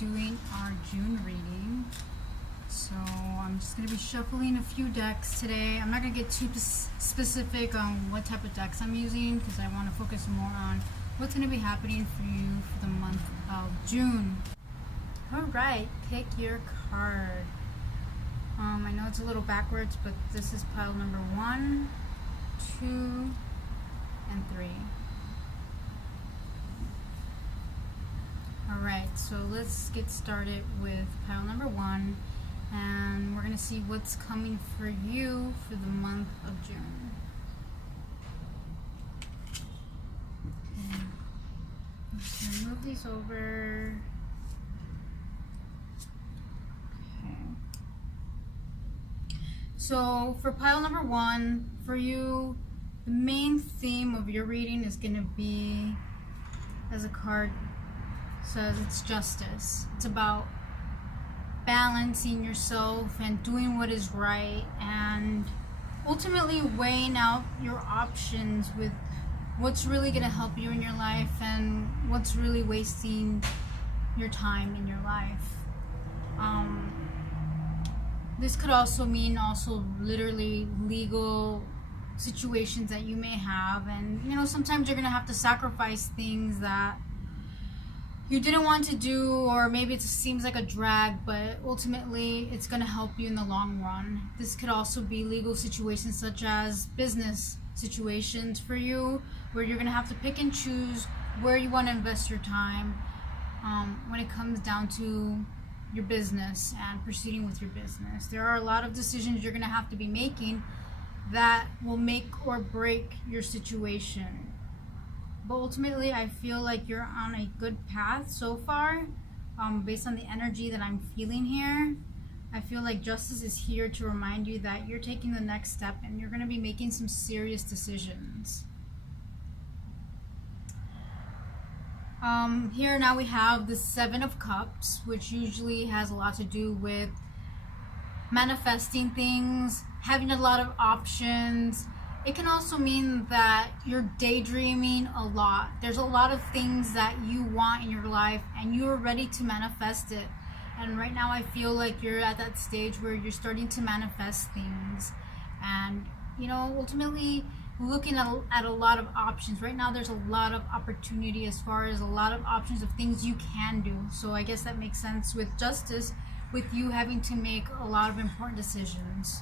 doing our June reading. So I'm just going to be shuffling a few decks today. I'm not going to get too specific on what type of decks I'm using because I want to focus more on what's going to be happening for you for the month of June. Alright, pick your card. I know it's a little backwards, but this is pile number 1, 2, and 3. Alright, so let's get started with pile number 1, and we're going to see what's coming for you for the month of June. Okay. Let's move these over. Okay. So for pile number 1, for you, the main theme of your reading is going to be, as a card says, it's justice. It's about balancing yourself and doing what is right and ultimately weighing out your options with what's really going to help you in your life and what's really wasting your time in your life. This could also mean literally legal situations that you may have, and sometimes you're going to have to sacrifice things that you didn't want to do, or maybe it seems like a drag, but ultimately it's going to help you in the long run. This could also be legal situations such as business situations for you, where you're going to have to pick and choose where you want to invest your time when it comes down to your business and proceeding with your business. There are a lot of decisions you're going to have to be making that will make or break your situation. But ultimately, I feel like you're on a good path so far. Based on the energy that I'm feeling here, I feel like justice is here to remind you that you're taking the next step and you're going to be making some serious decisions. Here now we have the 7 of Cups, which usually has a lot to do with manifesting things, having a lot of options. It can also mean that you're daydreaming a lot. There's a lot of things that you want in your life and you're ready to manifest it. And right now I feel like you're at that stage where you're starting to manifest things. And, ultimately looking at a lot of options. Right now there's a lot of opportunity as far as a lot of options of things you can do. So I guess that makes sense with justice, with you having to make a lot of important decisions.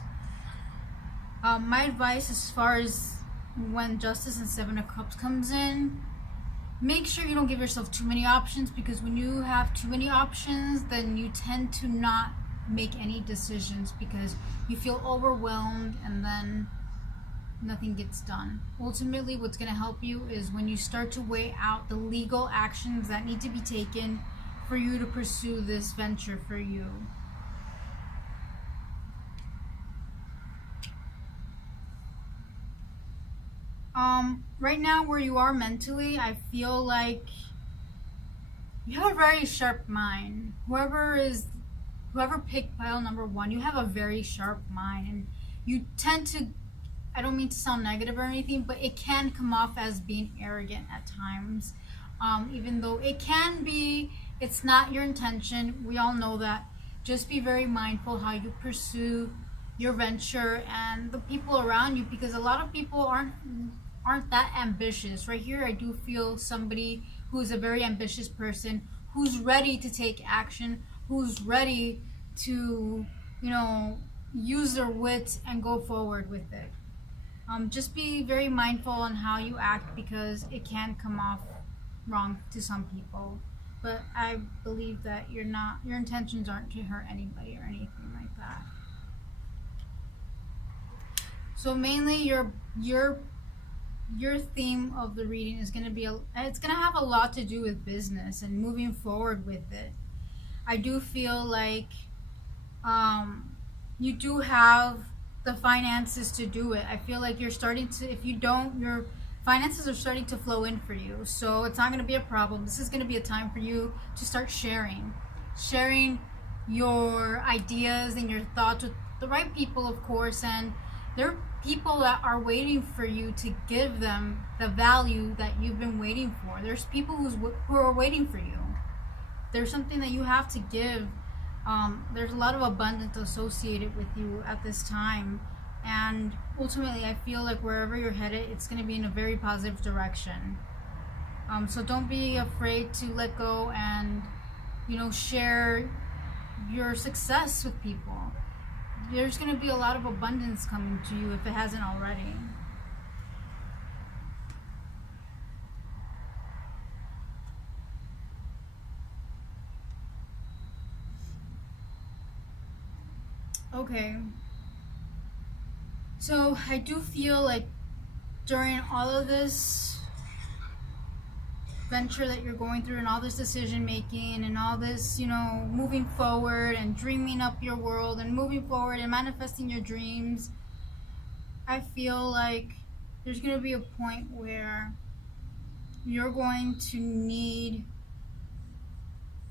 My advice as far as when justice and 7 of Cups comes in, make sure you don't give yourself too many options, because when you have too many options, then you tend to not make any decisions because you feel overwhelmed and then nothing gets done. Ultimately, what's going to help you is when you start to weigh out the legal actions that need to be taken for you to pursue this venture for you. Right now where you are mentally, I feel like you have a very sharp mind. Whoever picked pile number 1, you have a very sharp mind, and you tend to, I don't mean to sound negative or anything, but it can come off as being arrogant at times. Even though it can be, it's not your intention. We all know that. Just be very mindful how you pursue your venture and the people around you, because a lot of people aren't that ambitious. Right here I do feel somebody who's a very ambitious person, who's ready to take action, who's ready to use their wits and go forward with it. Just be very mindful on how you act, because it can come off wrong to some people, but I believe that your intentions aren't to hurt anybody or anything like that. So mainly your theme of the reading is going to be it's going to have a lot to do with business and moving forward with it. I do feel like you do have the finances to do it. I feel like you're starting to, if you don't, your finances are starting to flow in for you, so it's not going to be a problem. This is going to be a time for you to start sharing your ideas and your thoughts with the right people, of course, and there are people that are waiting for you to give them the value that you've been waiting for. There's people who are waiting for you. there's something that you have to give. There's a lot of abundance associated with you at this time, and ultimately I feel like wherever you're headed, it's going to be in a very positive direction. So don't be afraid to let go and, share your success with people. There's going to be a lot of abundance coming to you if it hasn't already. Okay. So I do feel like during all of this venture that you're going through and all this decision making and all this, moving forward and dreaming up your world and moving forward and manifesting your dreams, I feel like there's going to be a point where you're going to need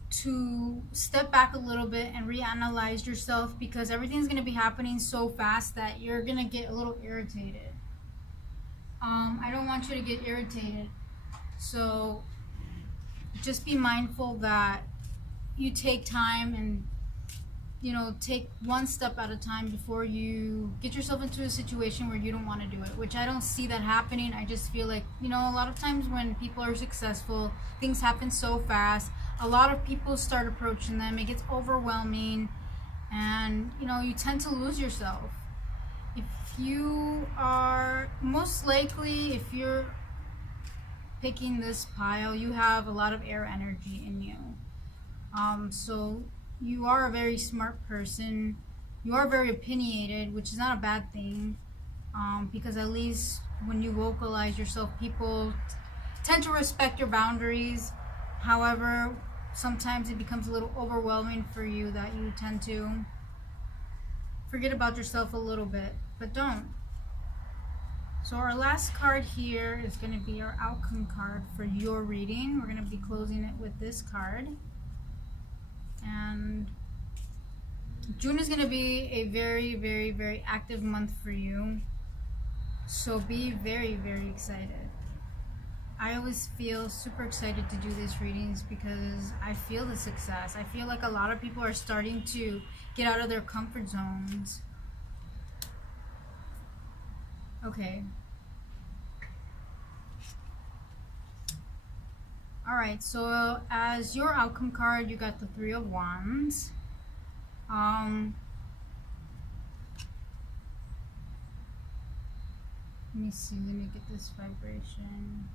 to step back a little bit and reanalyze yourself, because everything's going to be happening so fast that you're going to get a little irritated. I don't want you to get irritated. So just be mindful that you take time and, take one step at a time before you get yourself into a situation where you don't want to do it, which I don't see that happening. I just feel like, a lot of times when people are successful, things happen so fast. A lot of people start approaching them. It gets overwhelming, and, you tend to lose yourself. If you are, most likely, if you're picking this pile, you have a lot of air energy in you. So you are a very smart person. You are very opinionated, which is not a bad thing, because at least when you vocalize yourself, people tend to respect your boundaries. However, sometimes it becomes a little overwhelming for you that you tend to forget about yourself a little bit, but don't. So our last card here is going to be our outcome card for your reading. We're going to be closing it with this card. And June is going to be a very, very, very active month for you. So be very, very excited. I always feel super excited to do these readings because I feel the success. I feel like a lot of people are starting to get out of their comfort zones. Okay. Alright, so as your outcome card, you got the Three of Wands. Let me see, let me get this vibration.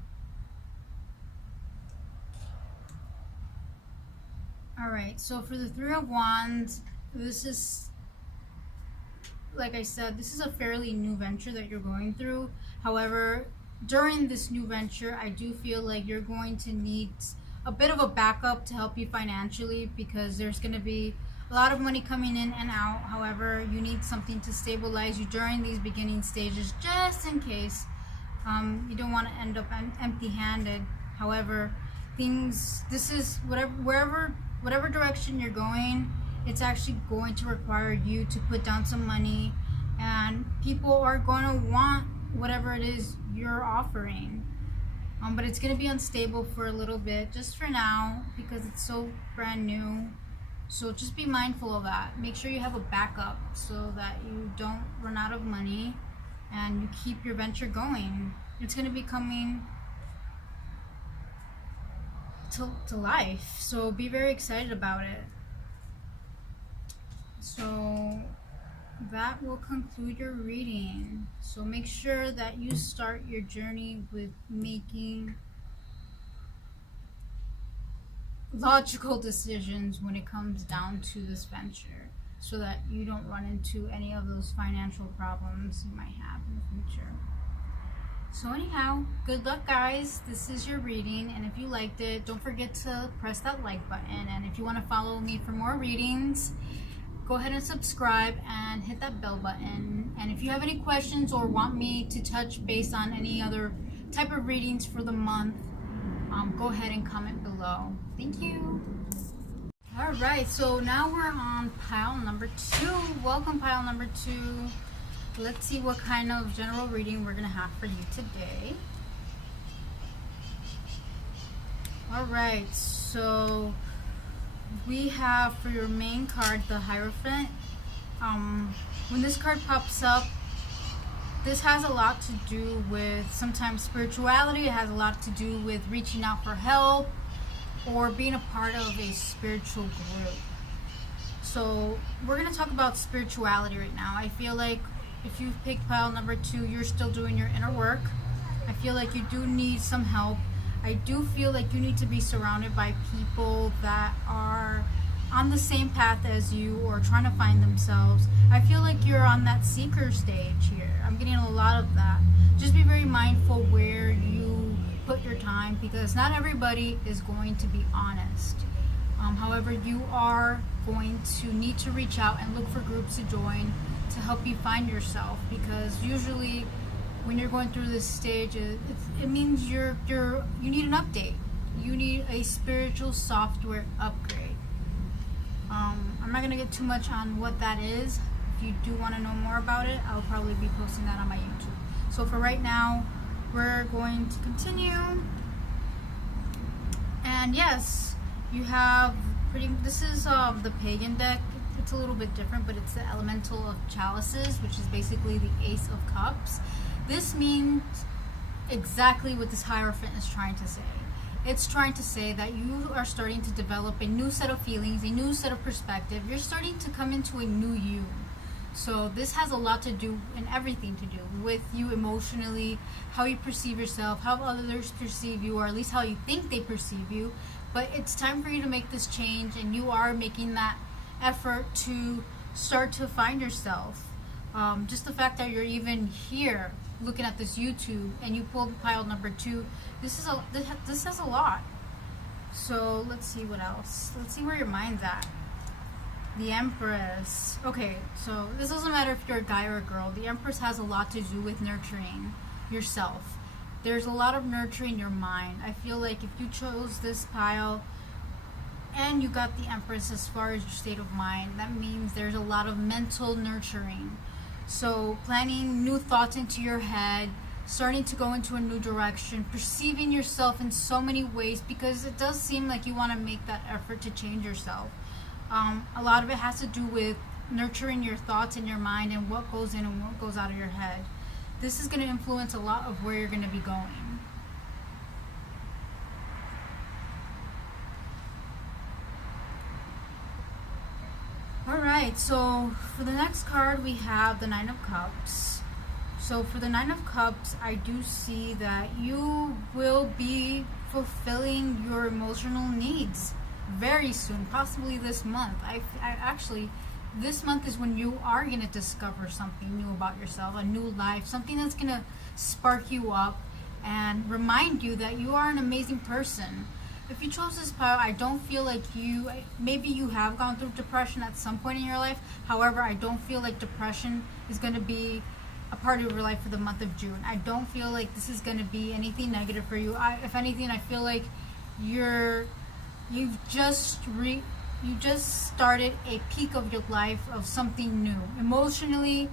Alright, so for the Three of Wands, this is, like I said, this is a fairly new venture that you're going through. However, during this new venture, I do feel like you're going to need a bit of a backup to help you financially, because there's going to be a lot of money coming in and out. However, you need something to stabilize you during these beginning stages, just in case. You don't want to end up empty-handed. However, this is whatever direction you're going, it's actually going to require you to put down some money, and people are going to want whatever it is you're offering. But it's going to be unstable for a little bit, just for now, because it's so brand new. So just be mindful of that. Make sure you have a backup so that you don't run out of money and you keep your venture going. It's going to be coming to life, so be very excited about it. So that will conclude your reading. So make sure that you start your journey with making logical decisions when it comes down to this venture, so that you don't run into any of those financial problems you might have in the future. So anyhow, good luck guys. This is your reading, and if you liked it, don't forget to press that like button, and if you want to follow me for more readings, go ahead and subscribe and hit that bell button. And if you have any questions or want me to touch base on any other type of readings for the month, go ahead and comment below. Thank you. Alright, so now we're on pile number 2. Welcome, pile number 2. Let's see what kind of general reading we're going to have for you today. Alright, so we have for your main card the Hierophant. When this card pops up, this has a lot to do with sometimes spirituality. It has a lot to do with reaching out for help or being a part of a spiritual group. So we're going to talk about spirituality right now. I feel like if you've picked pile number 2, you're still doing your inner work. I feel like you do need some help. I do feel like you need to be surrounded by people that are on the same path as you or trying to find themselves. I feel like you're on that seeker stage here. I'm getting a lot of that. Just be very mindful where you put your time, because not everybody is going to be honest. However, you are going to need to reach out and look for groups to join to help you find yourself, because usually when you're going through this stage, it means you need an update. You need a spiritual software upgrade. I'm not going to get too much on what that is. If you do want to know more about it, I'll probably be posting that on my YouTube. So for right now, we're going to continue. And yes, you have this is the pagan deck. It's a little bit different, but it's the elemental of chalices, which is basically the Ace of Cups. This means exactly what this Hierophant is trying to say. It's trying to say that you are starting to develop a new set of feelings, a new set of perspective. You're starting to come into a new you. So this has a lot to do and everything to do with you emotionally, how you perceive yourself, how others perceive you, or at least how you think they perceive you. But it's time for you to make this change, and you are making that effort to start to find yourself. Just the fact that you're even here looking at this YouTube and you pulled pile number 2, this says a lot. So let's see what else. Let's see where your mind's at. The Empress. Okay, so this doesn't matter if you're a guy or a girl. The Empress has a lot to do with nurturing yourself. There's a lot of nurturing your mind. I feel like if you chose this pile and you got the Empress as far as your state of mind, that means there's a lot of mental nurturing. So planting new thoughts into your head, starting to go into a new direction, perceiving yourself in so many ways, because it does seem like you want to make that effort to change yourself. A lot of it has to do with nurturing your thoughts in your mind and what goes in and what goes out of your head. This is going to influence a lot of where you're going to be going. Alright, so for the next card we have the Nine of Cups. So for the Nine of Cups, I do see that you will be fulfilling your emotional needs very soon, possibly this month. I actually, this month is when you are going to discover something new about yourself, a new life, something that's going to spark you up and remind you that you are an amazing person. If you chose this pile, I don't feel like maybe you have gone through depression at some point in your life. However, I don't feel like depression is going to be a part of your life for the month of June. I don't feel like this is going to be anything negative for you. If anything, I feel like you've just started a peak of your life of something new emotionally,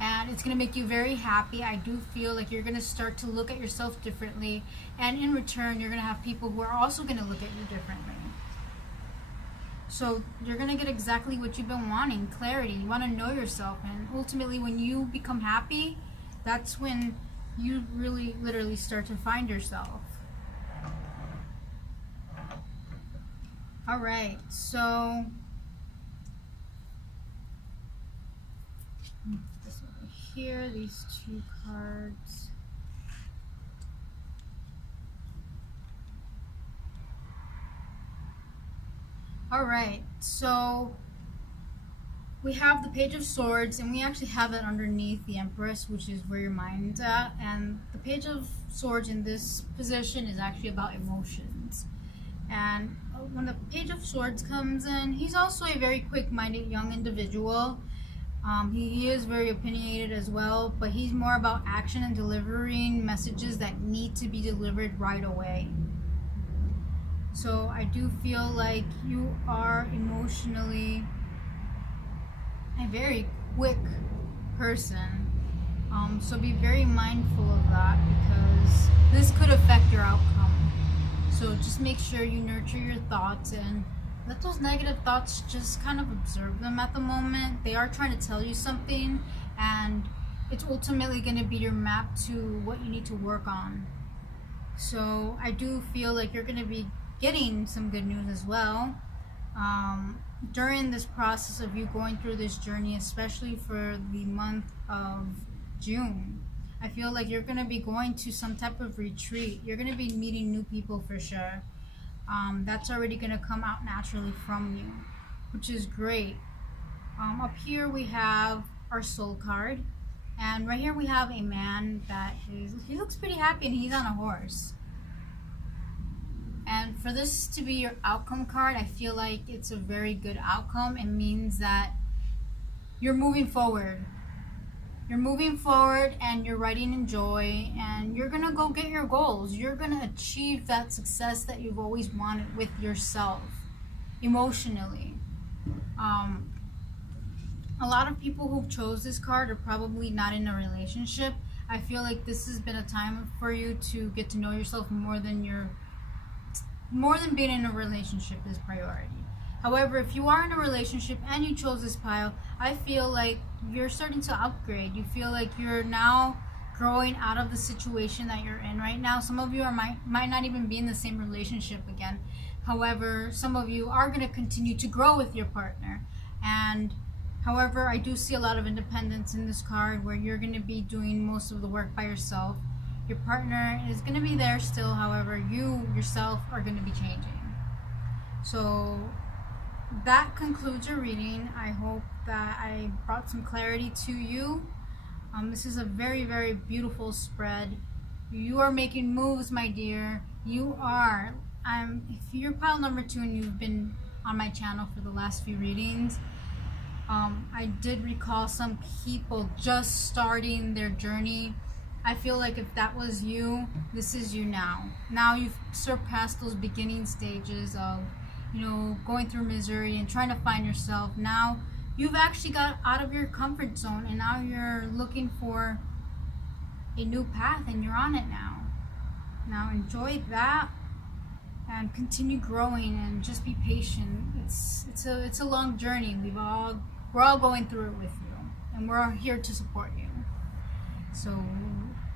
and it's going to make you very happy. I do feel like you're going to start to look at yourself differently, and in return you're going to have people who are also going to look at you differently. So you're going to get exactly what you've been wanting, clarity. You want to know yourself, and ultimately when you become happy, that's when you really literally start to find yourself. Alright, so this over here, these 2 cards. Alright, so we have the Page of Swords, and we actually have it underneath the Empress, which is where your mind's at. And the Page of Swords in this position is actually about emotions. And when the Page of Swords comes in, he's also a very quick-minded young individual. He is very opinionated as well, but he's more about action and delivering messages that need to be delivered right away. So I do feel like you are emotionally a very quick person. So be very mindful of that, because this could affect your outcome. So just make sure you nurture your thoughts and let those negative thoughts just kind of observe them at the moment. They are trying to tell you something, and it's ultimately going to be your map to what you need to work on. So I do feel like you're going to be getting some good news as well during this process of you going through this journey, especially for the month of June. I feel like you're going to be going to some type of retreat. You're going to be meeting new people for sure. That's already going to come out naturally from you, which is great. Up here we have our soul card, and right here we have a man that he looks pretty happy, and he's on a horse. And for this to be your outcome card, I feel like it's a very good outcome. It means that you're moving forward. You're moving forward and you're riding in joy, and you're going to go get your goals. You're going to achieve that success that you've always wanted with yourself emotionally. A lot of people who chose this card are probably not in a relationship. I feel like this has been a time for you to get to know yourself more than being in a relationship is priority. However, if you are in a relationship and you chose this pile, I feel like you're starting to upgrade. You feel like you're now growing out of the situation that you're in right now. Some of you might not even be in the same relationship again. However, some of you are going to continue to grow with your partner. And however, I do see a lot of independence in this card where you're going to be doing most of the work by yourself. Your partner is going to be there still, however, you yourself are going to be changing. So that concludes your reading. I hope that I brought some clarity to you. This is a very, very beautiful spread. You are making moves, my dear. You are. If you're pile number 2 and you've been on my channel for the last few readings, I did recall some people just starting their journey. I feel like if that was you, this is you now. Now you've surpassed those beginning stages of, going through misery and trying to find yourself. Now you've actually got out of your comfort zone, and now you're looking for a new path, and you're on it now. Now enjoy that and continue growing, and just be patient. It's a long journey. We're all going through it with you, and we're all here to support you. So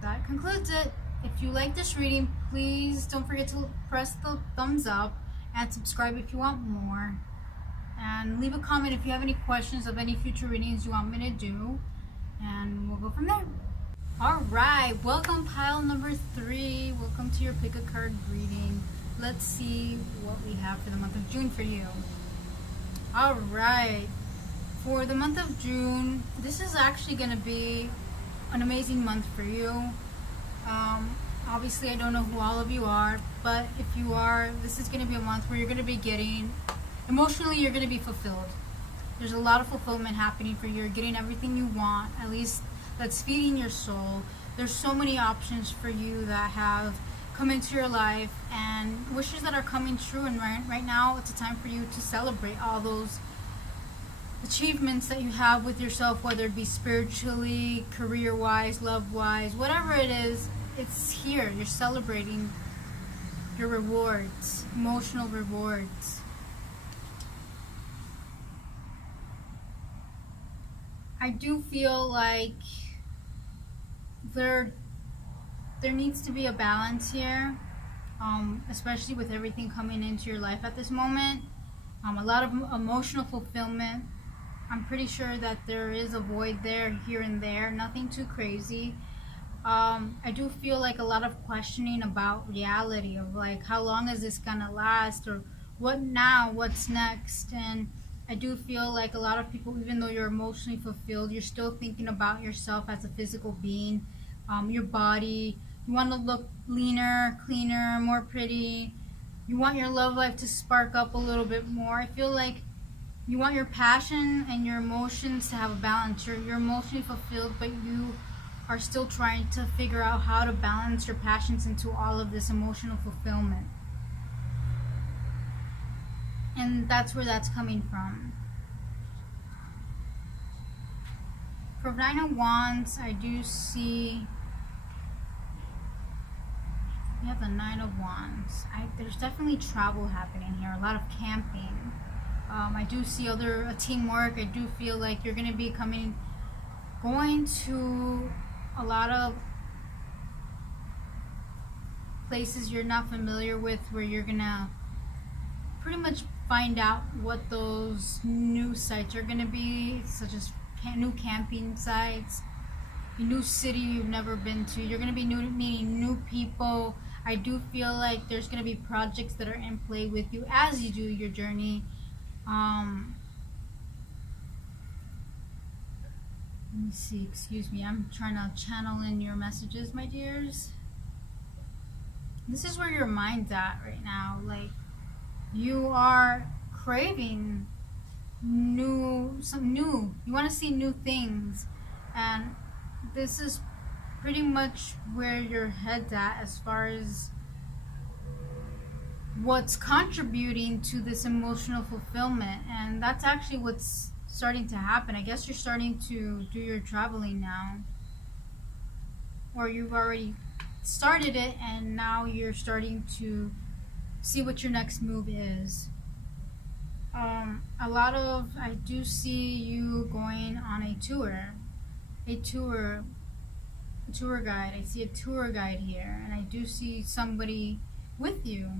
that concludes it. If you like this reading, please don't forget to press the thumbs up and subscribe if you want more. And leave a comment if you have any questions of any future readings you want me to do. And we'll go from there. Alright, welcome pile number 3. Welcome to your pick a card reading. Let's see what we have for the month of June for you. Alright, for the month of June, this is actually going to be an amazing month for you. Obviously I don't know who all of you are, but if you are, this is going to be a month where you're going to be getting, emotionally you're going to be fulfilled. There's a lot of fulfillment happening for you. You're getting everything you want, at least that's feeding your soul. There's so many options for you that have come into your life, and wishes that are coming true, and right now it's a time for you to celebrate all those achievements that you have with yourself, whether it be spiritually, career-wise, love-wise, whatever it is. It's here. You're celebrating your rewards, emotional rewards. I do feel like there needs to be a balance here, especially with everything coming into your life at this moment. A lot of emotional fulfillment. I'm pretty sure that there is a void there, here and there, nothing too crazy. I do feel like a lot of questioning about reality, of like, how long is this gonna last, or what now, what's next. And I do feel like a lot of people, even though you're emotionally fulfilled, you're still thinking about yourself as a physical being, your body. You want to look leaner, cleaner, more pretty. You want your love life to spark up a little bit more. I feel like you want your passion and your emotions to have a balance. You're emotionally fulfilled, but you are still trying to figure out how to balance your passions into all of this emotional fulfillment. And that's where that's coming from. For 9 of Wands, I do see We have the Nine of Wands. There's definitely travel happening here. A lot of camping. I do see other teamwork. I do feel like you're going to be going to a lot of places you're not familiar with, where you're going to pretty much find out what those new sites are going to be, such as new camping sites, a new city you've never been to. You're going to be meeting new people. I do feel like there's going to be projects that are in play with you as you do your journey. Let me see, excuse me, I'm trying to channel in your messages, my dears. This is where your mind's at right now. Like, you are craving you want to see new things, and this is pretty much where your head's at as far as what's contributing to this emotional fulfillment. And that's actually what's starting to happen. I guess you're starting to do your traveling now, or you've already started it and now you're starting to see what your next move is. I do see you going on a tour guide. I see a tour guide here, and I do see somebody with you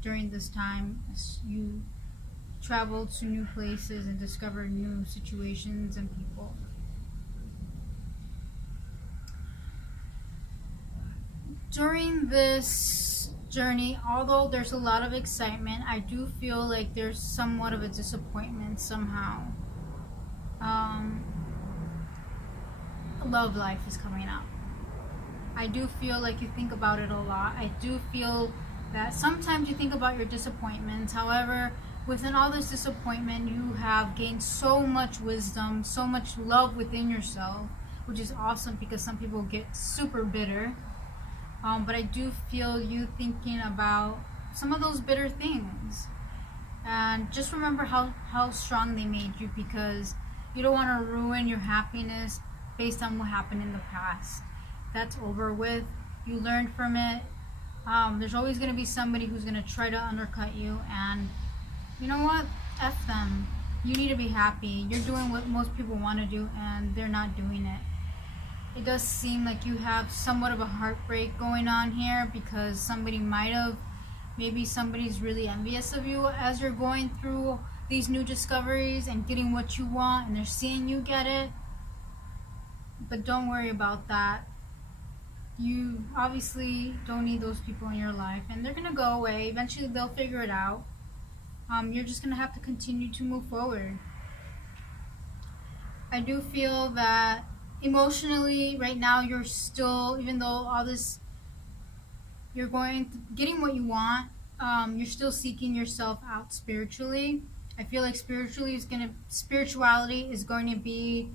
during this time as you travel to new places and discover new situations and people. During this journey, although there's a lot of excitement, I do feel like there's somewhat of a disappointment somehow. Love life is coming up. I do feel like you think about it a lot. I do feel that sometimes you think about your disappointments. However, within all this disappointment, you have gained so much wisdom, so much love within yourself, which is awesome, because some people get super bitter. But I do feel you thinking about some of those bitter things. And just remember how strong they made you, because you don't want to ruin your happiness based on what happened in the past. That's over with. You learned from it. There's always going to be somebody who's going to try to undercut you, and you know what? F them. You need to be happy. You're doing what most people want to do, and they're not doing it. It does seem like you have somewhat of a heartbreak going on here, because maybe somebody's really envious of you as you're going through these new discoveries and getting what you want, and they're seeing you get it. But don't worry about that. You obviously don't need those people in your life, and they're gonna go away. Eventually they'll figure it out. You're just gonna have to continue to move forward. I do feel that emotionally right now you're still, even though all this, you're getting what you want, you're still seeking yourself out spiritually. I feel like spirituality is going to be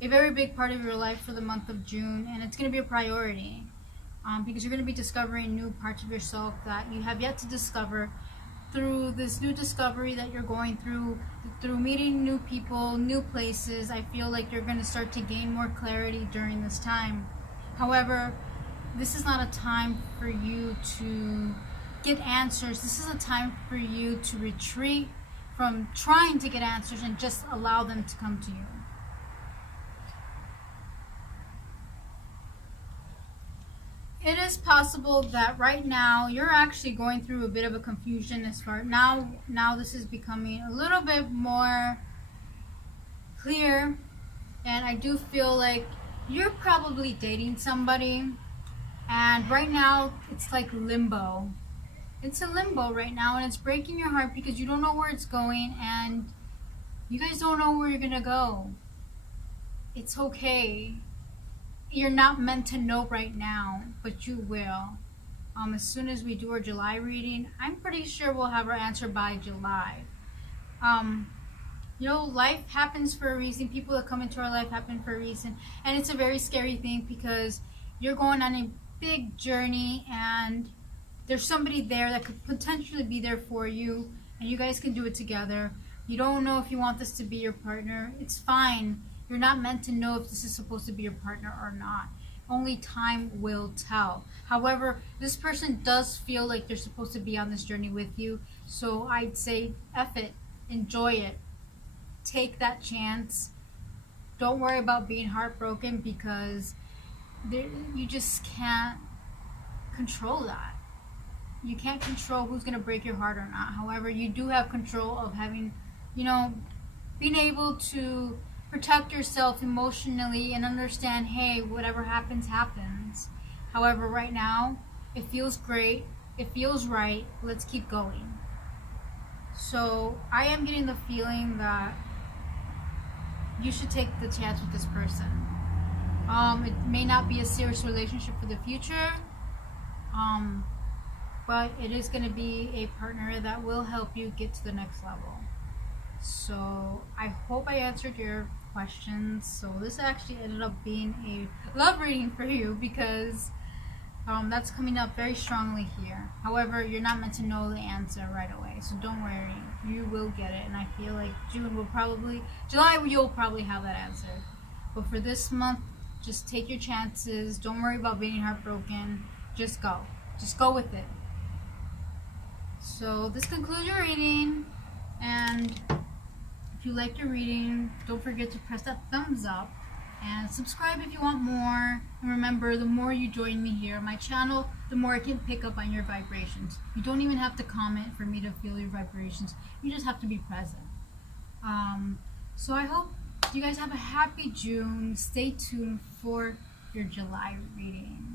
a very big part of your life for the month of June, and it's going to be a priority, because you're going to be discovering new parts of yourself that you have yet to discover through this new discovery that you're going through meeting new people, new places. I feel like you're going to start to gain more clarity during this time. However, this is not a time for you to get answers. This is a time for you to retreat from trying to get answers and just allow them to come to you. It is possible that right now you're actually going through a bit of a confusion as far now this is becoming a little bit more clear, and I do feel like you're probably dating somebody, and right now it's like limbo. It's a limbo right now, and it's breaking your heart because you don't know where it's going, and you guys don't know where you're gonna go. It's okay. You're not meant to know right now, but you will. As soon as we do our July reading, I'm pretty sure we'll have our answer by July. Life happens for a reason. People that come into our life happen for a reason. And it's a very scary thing, because you're going on a big journey, and there's somebody there that could potentially be there for you, and you guys can do it together. You don't know if you want this to be your partner. It's fine. You're not meant to know if this is supposed to be your partner or not. Only time will tell. However, this person does feel like they're supposed to be on this journey with you. So I'd say, F it. Enjoy it. Take that chance. Don't worry about being heartbroken because you just can't control that. You can't control who's going to break your heart or not. However, you do have control of having, being able to protect yourself emotionally and understand, hey, whatever happens, happens. However, right now, it feels great. It feels right. Let's keep going. So I am getting the feeling that you should take the chance with this person. It may not be a serious relationship for the future, but it is going to be a partner that will help you get to the next level. So I hope I answered your questions. So this actually ended up being a love reading for you because that's coming up very strongly here. However, you're not meant to know the answer right away, so don't worry. You will get it, and I feel like July you'll probably have that answer. But for this month, just take your chances. Don't worry about being heartbroken. Just go. Just go with it. So this concludes your reading, and if you like your reading, don't forget to press that thumbs up and subscribe if you want more. And remember, the more you join me here on my channel, the more I can pick up on your vibrations. You don't even have to comment for me to feel your vibrations. You just have to be present. So I hope you guys have a happy June. Stay tuned for your July reading.